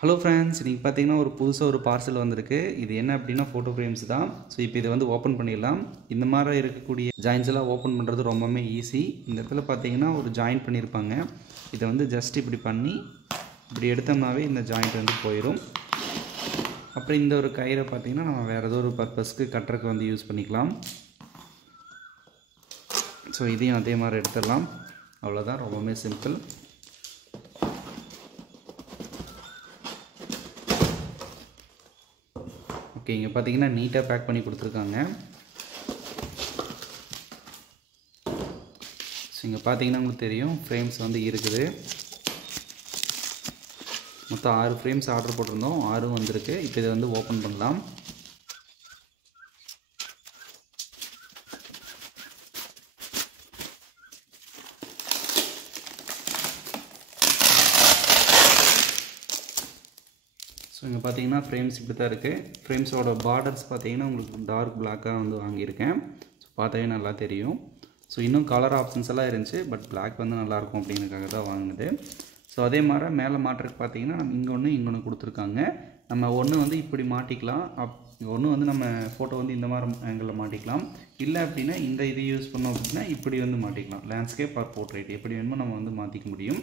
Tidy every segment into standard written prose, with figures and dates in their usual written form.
Hello friends, இன்றைக்கி பார்த்தீங்கன்னா ஒரு புதுசாக ஒரு பார்சல் வந்திருக்கு. இது என்ன அப்படின்னா ஃபோட்டோ ஃப்ரேம்ஸ் தான். ஸோ இப்போ இதை வந்து ஓப்பன் பண்ணிடலாம். இந்த மாதிரி இருக்கக்கூடிய ஜாயின்ஸ் எல்லாம் ஓப்பன் பண்ணுறது ரொம்பவுமே ஈஸி. இந்த இடத்துல பார்த்தீங்கன்னா ஒரு ஜாயின் பண்ணியிருப்பாங்க. இதை வந்து ஜஸ்ட் இப்படி பண்ணி இப்படி எடுத்தோம்னாவே இந்த ஜாயிண்ட் வந்து போயிடும். அப்புறம் இந்த ஒரு கயிறை பார்த்தீங்கன்னா நம்ம வேறு ஏதோ ஒரு பர்பஸ்க்கு கட்டுறதுக்கு வந்து யூஸ் பண்ணிக்கலாம். ஸோ இதையும் அதே மாதிரி எடுத்துடலாம். அவ்வளோதான், ரொம்பவுமே சிம்பிள். ஓகே, இங்கே பார்த்தீங்கன்னா நீட்டாக பேக் பண்ணி கொடுத்துருக்காங்க. ஸோ இங்கே பார்த்தீங்கன்னா உங்களுக்கு தெரியும் ஃப்ரேம்ஸ் வந்து இருக்குது. மொத்தம் 6 ஃப்ரேம்ஸ் ஆர்டர் போட்டிருந்தோம், 6 வந்திருக்கு. இப்போ இதை வந்து ஓப்பன் பண்ணலாம். ஸோ இங்கே பார்த்தீங்கன்னா ஃப்ரேம்ஸ் இப்படி தான் இருக்குது. ஃப்ரேம்ஸோட பார்டர்ஸ் பார்த்தீங்கன்னா உங்களுக்கு டார்க் பிளாக்காக வந்து வாங்கியிருக்கேன். ஸோ பார்த்தாவே நல்லா தெரியும். ஸோ இன்னும் கலர் ஆப்ஷன்ஸ் எல்லாம் இருந்துச்சு, பட் பிளாக் வந்து நல்லாயிருக்கும் அப்படிங்கிறதுக்காக தான் வாங்கினது. ஸோ அதே மாதிரி மேலே மாட்டுறதுக்கு பார்த்தீங்கன்னா நம்ம இங்கே ஒன்று கொடுத்துருக்காங்க. நம்ம ஒன்று வந்து இப்படி மாட்டிக்கலாம், ஒன்று வந்து நம்ம ஃபோட்டோ வந்து இந்த மாதிரி ஆங்கிளில் மாட்டிக்கலாம். இல்லை அப்படின்னா இந்த இது யூஸ் பண்ணோம் அப்படின்னா இப்படி வந்து மாட்டிக்கலாம். லேண்ட்ஸ்கேப் ஆர் போர்ட்ரேட் எப்படி வேணுமோ நம்ம வந்து மாற்றிக்க முடியும்.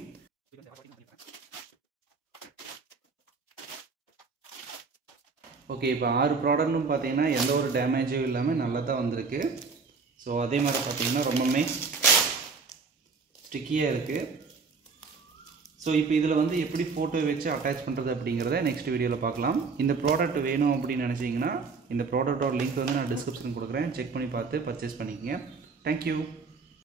ஓகே, இப்போ 6 ப்ராடக்ட்னு பார்த்தீங்கன்னா எந்த ஒரு டேமேஜும் இல்லாமல் நல்லா தான் வந்திருக்கு. ஸோ அதே மாதிரி பார்த்தீங்கன்னா ரொம்பவுமே ஸ்டிக்கியாக இருக்குது. ஸோ இப்போ இதில் வந்து எப்படி ஃபோட்டோ வச்சு அட்டாச் பண்ணுறது அப்படிங்கிறத நெக்ஸ்ட் வீடியோவில் பார்க்கலாம். இந்த ப்ராடக்ட் வேணும் அப்படின்னு நினச்சிங்கன்னா இந்த ப்ராடக்டோட லிங்க் வந்து நான் டிஸ்கிரிப்ஷன் கொடுக்குறேன். செக் பண்ணி பார்த்து பர்ச்சேஸ் பண்ணிக்கங்க. தேங்க்யூ.